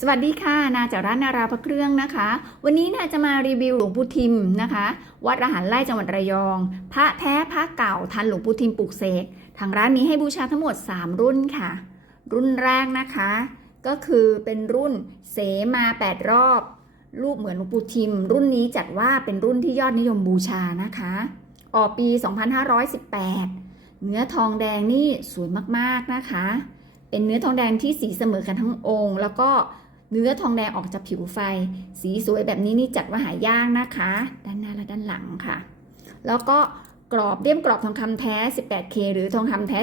สวัสดีค่ะ นาจากร้านนาราพระเครื่องนะคะ วันนี้นาจะมารีวิวหลวงปู่ทิมนะคะ วัดระหันไร่จังหวัดระยอง พระแท้พระเก่าทันหลวงปู่ทิมปลูกเสก ทางร้านมีให้บูชาทั้งหมด 3 รุ่นค่ะ รุ่นแรกนะคะ ก็คือเป็นรุ่นเสมา 8 รอบ รูปเหมือนหลวงปู่ทิม รุ่นนี้จัดว่าเป็นรุ่นที่ยอดนิยมบูชานะคะ ออกปี 2518 เนื้อทองแดงนี่สวยมากๆนะคะ เป็นเนื้อทองแดงที่สีเสมอกันทั้งองค์ แล้วก็ เนื้อทองแดงออกจากผิวไฟ สีสวยแบบนี้นี่จัดว่าหายากนะคะ ด้านหน้าและด้านหลังค่ะ แล้วก็กรอบเลี่ยมกรอบทองคำแท้ 18K หรือทองคำแท้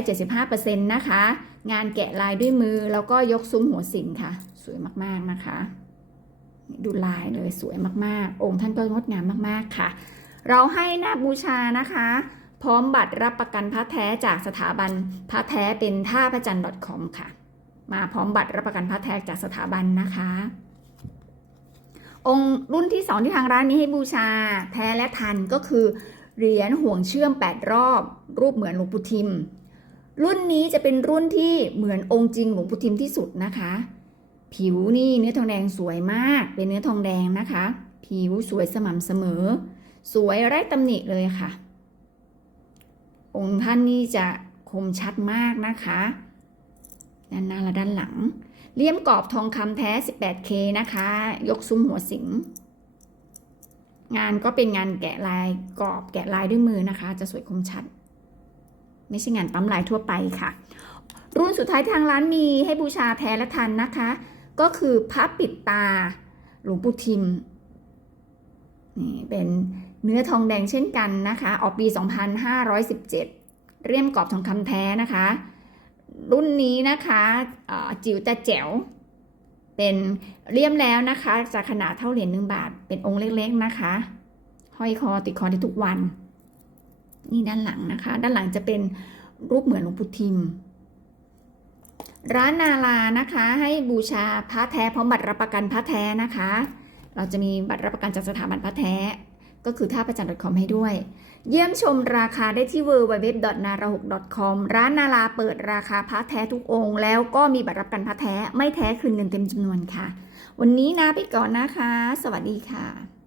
75%นะคะ งานแกะลายด้วยมือแล้วก็ยกซุ้มหัวสิงค่ะ สวยมากๆนะคะ ดูลายเลยสวยมากๆ องค์ท่านก็งดงามมากๆค่ะ เราให้หน้าบูชานะคะ พร้อมบัตรรับประกันพระแท้จากสถาบันพระแท้เป็นท่าพระจันทร์ .com ค่ะ มาพร้อมบัตรรับประกันพระแท้จากสถาบันนะคะ องค์รุ่นที่สองที่ทางร้านนี้ให้บูชาแท้และทันก็คือเหรียญห่วงเชื่อม 8 รอบ รูปเหมือนหลวงปู่ทิม รุ่นนี้จะเป็นรุ่นที่เหมือนองค์จริงหลวงปู่ทิมที่สุดนะคะ ผิวนี่เนื้อทองแดงสวยมากเป็นเนื้อทองแดงนะคะ ผิวสวยสม่ำเสมอ สวยไร้ตำหนิเลยค่ะ องค์ท่านนี่จะคมชัดมากนะคะ ด้านหน้าและด้านหลัง เลี่ยมกรอบทองคำแท้ 18K นะคะ ยกซุ้มหัวสิง งานก็เป็นงานแกะลายกรอบแกะลายด้วยมือนะคะ จะสวยคมชัด ไม่ใช่งานปั๊มลายทั่วไปค่ะ รุ่นสุดท้ายทางร้านมีให้บูชาแท้และทันนะคะ ก็คือพระปิดตาหลวงปู่ทิมนี่เป็นเนื้อทองแดงเช่นกันนะคะ ออกปี 2517 เรียมกรอบทองคำแท้นะคะ รุ่นนี้นะคะจิ๋วแต่แจ๋ว เป็นเลี่ยมแล้วนะคะจะขนาดเท่าเหรียญหนึ่งบาท เป็นองค์เล็กๆนะคะห้อยคอติดคอได้ทุกวัน นี่ด้านหลังนะคะ ด้านหลังจะเป็นรูปเหมือนหลวงปู่ทิม ร้านนาลานะคะ ให้บูชาพระแท้พร้อมบัตรรับประกันพระแท้นะคะ เราจะมีบัตรรับประกันจากสถาบันพระแท้ ก็คือท่าประจัน .com ให้ด้วย เยี่ยมชมราคาได้ที่ www.nara6.com ร้านนาราเปิดราคาพระแท้ทุกองค์ แล้วก็มีบัตรรับกันพระแท้ ไม่แท้คืนเงินเต็มจำนวนค่ะ วันนี้นะไปก่อนนะคะ สวัสดีค่ะ